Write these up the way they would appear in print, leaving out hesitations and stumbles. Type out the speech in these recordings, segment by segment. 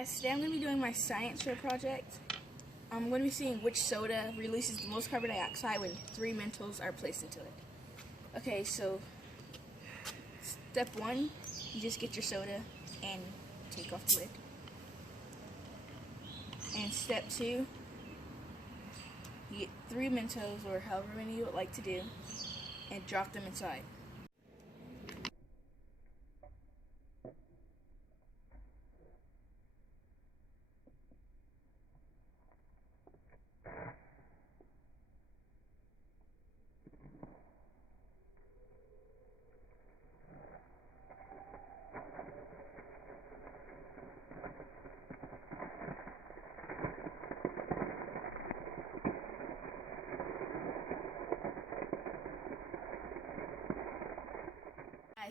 Guys, today I'm going to be doing my science show project. I'm going to be seeing which soda releases the most carbon dioxide when 3 Mentos are placed into it. Okay, so step 1, you just get your soda and take off the lid. And step 2, you get 3 Mentos, or however many you would like to do, and drop them inside.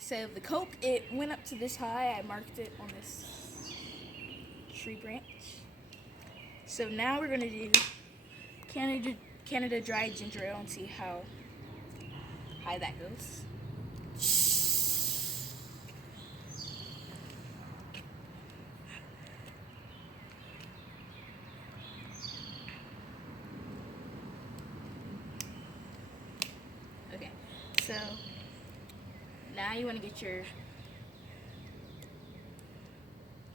So the Coke, it went up to this high. I marked it on this tree branch. So now we're going to do Canada Dry Ginger Ale and see how high that goes. Okay, so now you want to get your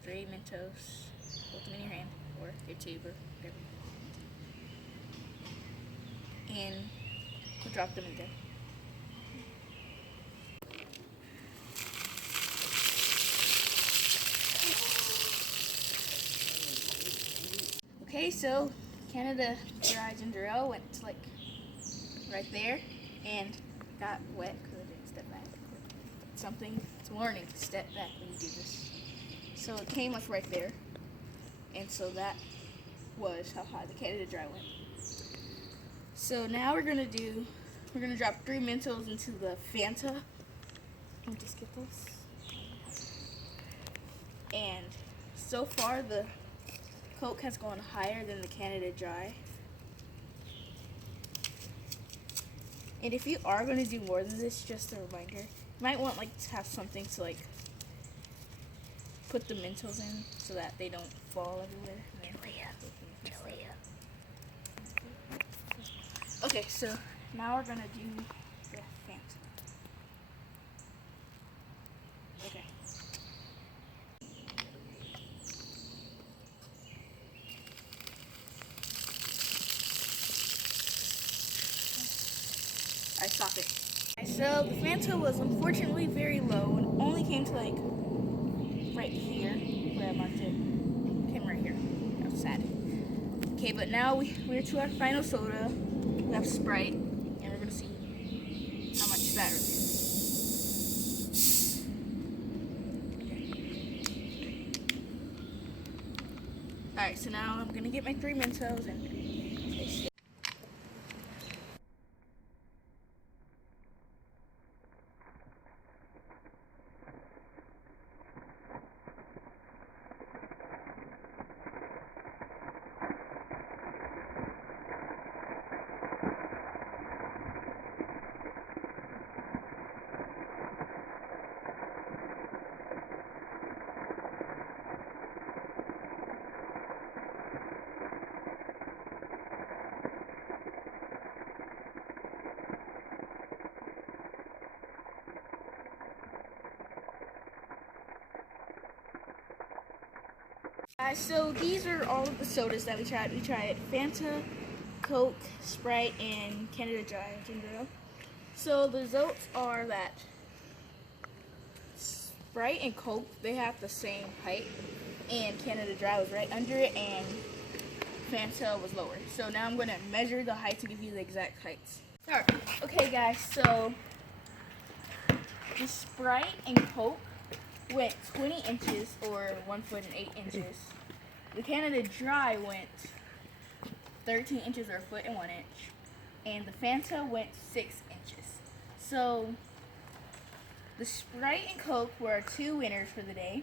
3 Mentos, hold them in your hand, or your tube, or whatever, and we'll drop them in there. Okay, so Canada Dry Ginger Ale went to like right there and got wet because I didn't step back. It's a warning to step back when you do this. So it came like right there, and so that was how high the Canada Dry went. So now we're gonna drop 3 Mentos into the Fanta. Let me just get this. And so far the Coke has gone higher than the Canada Dry. And if you are going to do more than this, just a reminder, you might want to have something to put the Mentos in so that they don't fall everywhere. Julia. Okay, so now we're going to do the Fanta. Okay. Alright, stop it. So the Fanta was unfortunately very low and only came to right here where I marked it. Came right here. That was sad. Okay, but now we're to our final soda. We have Sprite, and we're gonna see how much that really is. Alright, so now I'm gonna get my 3 Mentos and taste it. So these are all of the sodas that we tried. We tried Fanta, Coke, Sprite, and Canada Dry Ginger Ale. So the results are that Sprite and Coke, they have the same height, and Canada Dry was right under it, and Fanta was lower. So now I'm going to measure the height to give you the exact heights. Alright, okay guys, so the Sprite and Coke went 20 inches, or 1 foot and 8 inches. The Canada Dry went 13 inches, or a foot and 1 inch. And the Fanta went 6 inches. So the Sprite and Coke were our 2 winners for the day.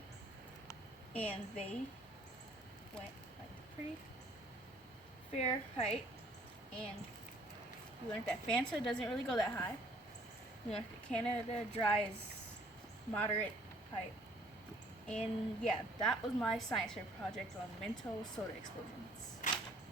And they went pretty fair height. And we learned that Fanta doesn't really go that high. We learned that Canada Dry is moderate height. And yeah, that was my science fair project on Minto soda explosions.